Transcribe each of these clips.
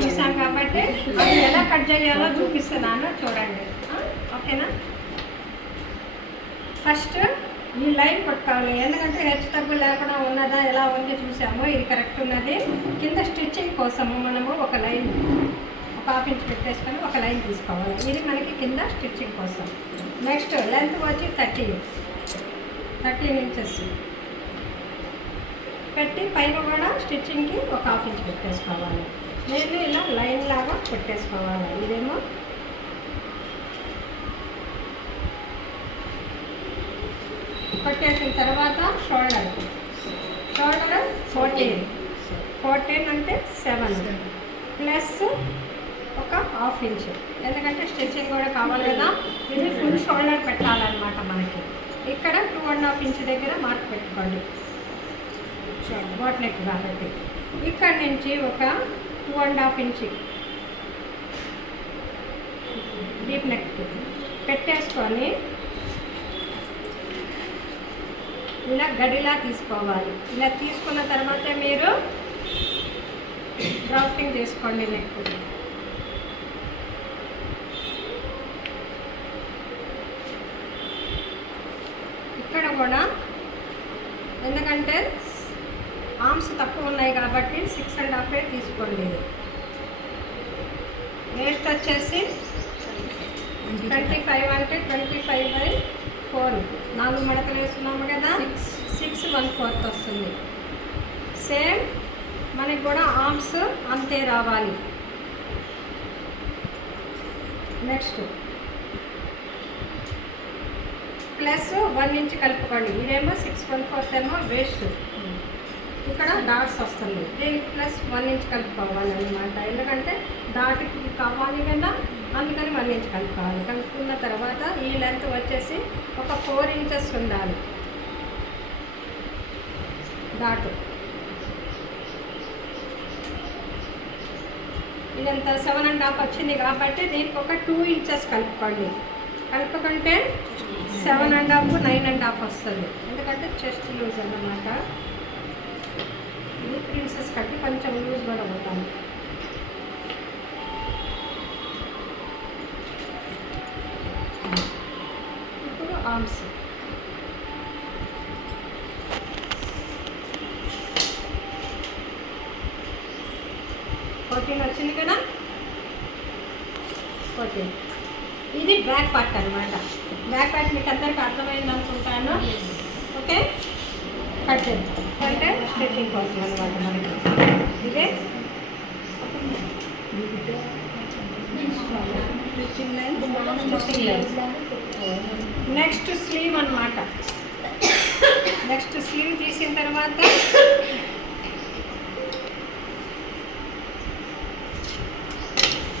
చూసాం కాబట్టి అది ఎలా కట్ చేయాలో చూపిస్తున్నాను చూడండి. ఓకేనా? ఫస్ట్ ఈ లైన్ పట్టుకోవాలి, ఎందుకంటే హెచ్చు తగ్గు లేకుండా ఉన్నదా ఎలా ఉంది చూసాము, ఇది కరెక్ట్ ఉన్నది. కింద స్టిచ్చింగ్ కోసము మనము ఒక లైన్, ఒక హాఫ్ ఇంచ్ పెట్టేసుకొని ఒక లైన్ తీసుకోవాలి. ఇది మనకి కింద స్టిచ్చింగ్ కోసం. నెక్స్ట్ లెంత్ వచ్చి 13 ఇంచెస్ పెట్టి పైన కూడా స్టిచ్చింగ్కి ఒక హాఫ్ ఇంచ్ పెట్టేసుకోవాలి. నేను ఇలా లైన్ లాగా పెట్టేసుకోవాలి. ఇదేమో పెట్టేసిన తర్వాత షోల్డర్ 14 అంటే 7 ప్లస్ ఒక హాఫ్ ఇంచ్, ఎందుకంటే స్టిచ్చింగ్ కూడా కావాలి కదా. ఇది ఫుల్ షోల్డర్ పెట్టాలన్నమాట మనకి. ఇక్కడ 2.5 ఇంచ్ దగ్గర మార్క్ పెట్టుకోండి, బోట్ నెక్ కాబట్టి. ఇక్కడ నుంచి ఒక 2.5 ఇంచ్ డీప్ నెక్ పెట్టేసుకొని ఇలా గడిలా తీసుకోవాలి. ఇలా తీసుకున్న తర్వాత మీరు డ్రాఫ్టింగ్ చేసుకోండి నెక్. ఇక్కడ కూడా ఎందుకంటే ఆర్మ్స్ తక్కువ ఉన్నాయి కాబట్టి 6.5 తీసుకోండి. వేస్ట్ వచ్చేసి 25 అంటే 25/4, 4 మడతలు వేసుకున్నాము కదా, 6 1/4 వస్తుంది. సేమ్ మనకి కూడా ఆర్మ్స్ అంతే రావాలి. నెక్స్ట్ ప్లస్ 1 ఇంచ్ కలుపుకోండి. ఇదేమో 6 1/4 ఏమో వేస్ట్, ఇక్కడ డాట్స్ వస్తుంది. దీనికి ప్లస్ 1 ఇంచ్ కలుపుకోవాలి అన్నమాట, ఎందుకంటే డాట్కి కావాలి కదా, అందుకని 1 ఇంచ్ కలుపుకోవాలి. కలుపుకున్న తర్వాత ఈ లెంత్ వచ్చేసి ఒక 4 ఇంచెస్ ఉండాలి డాట్. ఇదంతా 7.5 వచ్చింది కాబట్టి దీనికి ఒక 2 ఇంచెస్ కలుపుకోండి. కలుపుకుంటే 7.5 9.5 వస్తుంది, ఎందుకంటే చెస్ట్ లూజ్ అన్నమాట. ఇది ప్రిన్సెస్ కట్టి కొంచెం లూజ్ కూడా అవుతాను. ఇప్పుడు ఆర్మ్స్ వచ్చింది కదా, 14. ఇది బ్యాక్ పార్ట్ అనమాట. బ్యాక్ పార్ట్ మీకు అందరికీ అర్థమైంది అనుకుంటాను. ఓకే, కట్ చేద్దాం. అంటే స్టిచ్చింగ్ కోసం అనమాట మనకి. ఇదే స్టిచ్చింగ్ లైన్. నెక్స్ట్ స్లీవ్ అనమాట. నెక్స్ట్ స్లీవ్ తీసిన తర్వాత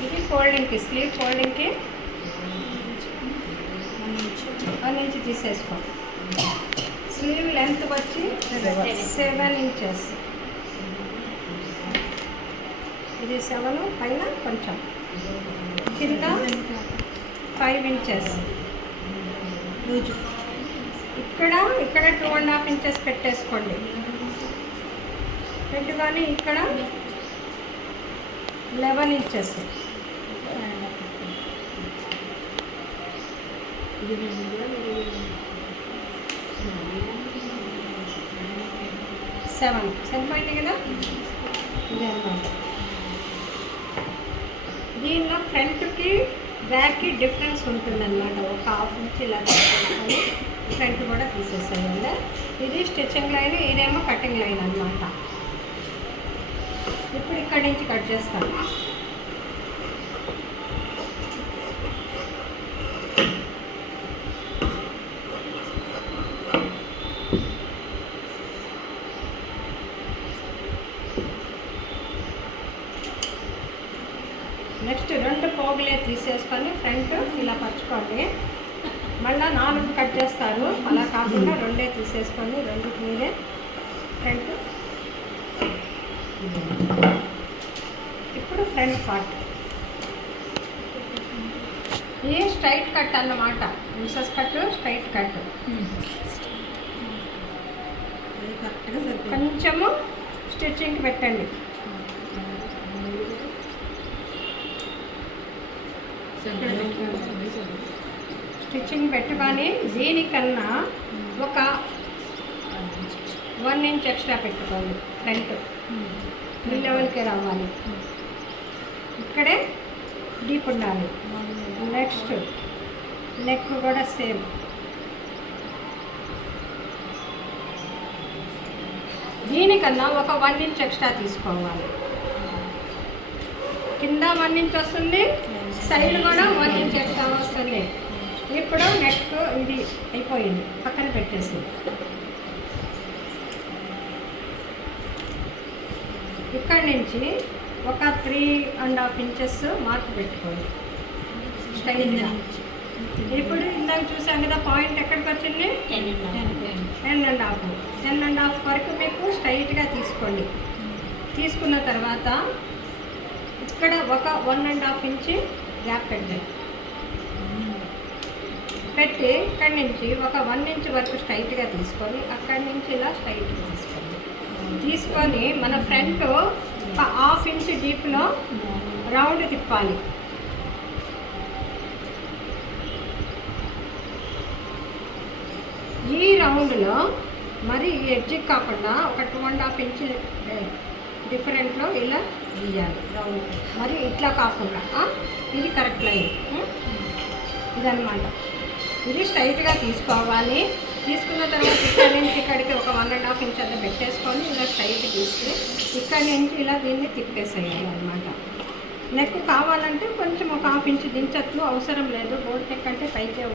ఇది ఫోల్డింగ్కి, స్లీవ్ ఫోల్డింగ్కి 1 ఇంచ్ తీసేసుకో. స్లీవ్ లెంత్ వచ్చి 7 ఇంచెస్. ఇది 7, పైన కొంచెం కింద 5 ఇంచెస్. ఇక్కడ 2.5 ఇంచెస్ పెట్టేసుకోండి. పెట్టుకొని ఇక్కడ 11 ఇంచెస్. 7 సరిపోయింది కదా. దీనిలో ఫ్రంట్కి బ్యాక్కి డిఫరెన్స్ ఉంటుందన్నమాట. ఒక హాఫ్ ఇంచ్ ఇలా తీసుకొని ఫ్రంట్ కూడా తీసేసాయండి. ఇది స్టిచ్చింగ్ లైన్, ఇదేమో కటింగ్ లైన్ అన్నమాట. ఇప్పుడు ఇక్కడి నుంచి కట్ చేస్తాను. నెక్స్ట్ 2 పోగులే తీసేసుకొని ఫ్రంట్ ఇలా పరుచుకోండి. మళ్ళీ 4 కట్ చేస్తారు, అలా కాకుండా 2 తీసేసుకొని 2 మీదే ఫ్రంట్. ఇప్పుడు ఫ్రంట్ పార్ట్ ఇది స్ట్రైట్ కట్ అన్నమాట. Mrs cut, straight cut. కొంచెము స్టిచ్చింగ్కి పెట్టండి. స్టిచ్చింగ్ పెట్టుకొని దీనికన్నా ఒక 1 ఇంచ్ ఎక్స్ట్రా పెట్టుకోవాలి. ఫ్రంట్ ఈ లెవెల్కే రావాలి. ఇక్కడే డీప్ ఉండాలి. నెక్స్ట్ నెక్ కూడా సేమ్. దీనికన్నా ఒక 1 ఇంచ్ ఎక్స్ట్రా తీసుకోవాలి. కింద 1 ఇంచ్ వస్తుంది, సైడ్ కూడా 1 ఇంచ్ ఎక్స్ట్రా వస్తుంది. ఇప్పుడు నెక్ ఇది అయిపోయింది, పక్కన పెట్టేసి ఇక్కడి నుంచి ఒక 3.5 ఇంచెస్ మార్క్ పెట్టుకోండి స్టైల్గా. ఇప్పుడు ఇందాక చూసాం కదా పాయింట్ ఎక్కడికి వచ్చింది, 10.5 వరకు మీకు స్ట్రైట్గా తీసుకోండి. తీసుకున్న తర్వాత ఇక్కడ ఒక 1.5 ఇంచ్ గ్యాప్ పెట్టండి. పెట్టి ఇక్కడి నుంచి ఒక 1 ఇంచ్ వరకు స్ట్రైట్గా తీసుకొని అక్కడి నుంచి ఇలా స్ట్రైట్గా తీసుకొని మన ఫ్రంట్ ఒక 1/2 ఇంచ్ డీప్లో రౌండ్ తిప్పాలి. ఈ రౌండ్లో మరి ఈ ఎడ్జ్కి కాకుండా ఒక 2.5 ఇంచ్ డిఫరెంట్లో ఇలా గీయాలి రౌండ్. మరి ఇట్లా కాకుండా ఇది కరెక్ట్ లైన్. ఇదన్నమాట. ఇది స్ట్రైట్గా తీసుకోవాలి. తీసుకున్న తర్వాత ఇక్కడ నుంచి ఇక్కడికి ఒక 1.5 ఇంచ్ అంతా పెట్టేసుకొని ఇలా స్ట్రైట్ తీస్తే ఇక్కడి నుంచి ఇలా దీన్ని తిప్పేసేయాలి అన్నమాట. నెక్ కావాలంటే కొంచెం ఒక 1/2 ఇంచ్ దించచ్చు, అవసరం లేదు. బోట్ నెక్ అంటే పైకే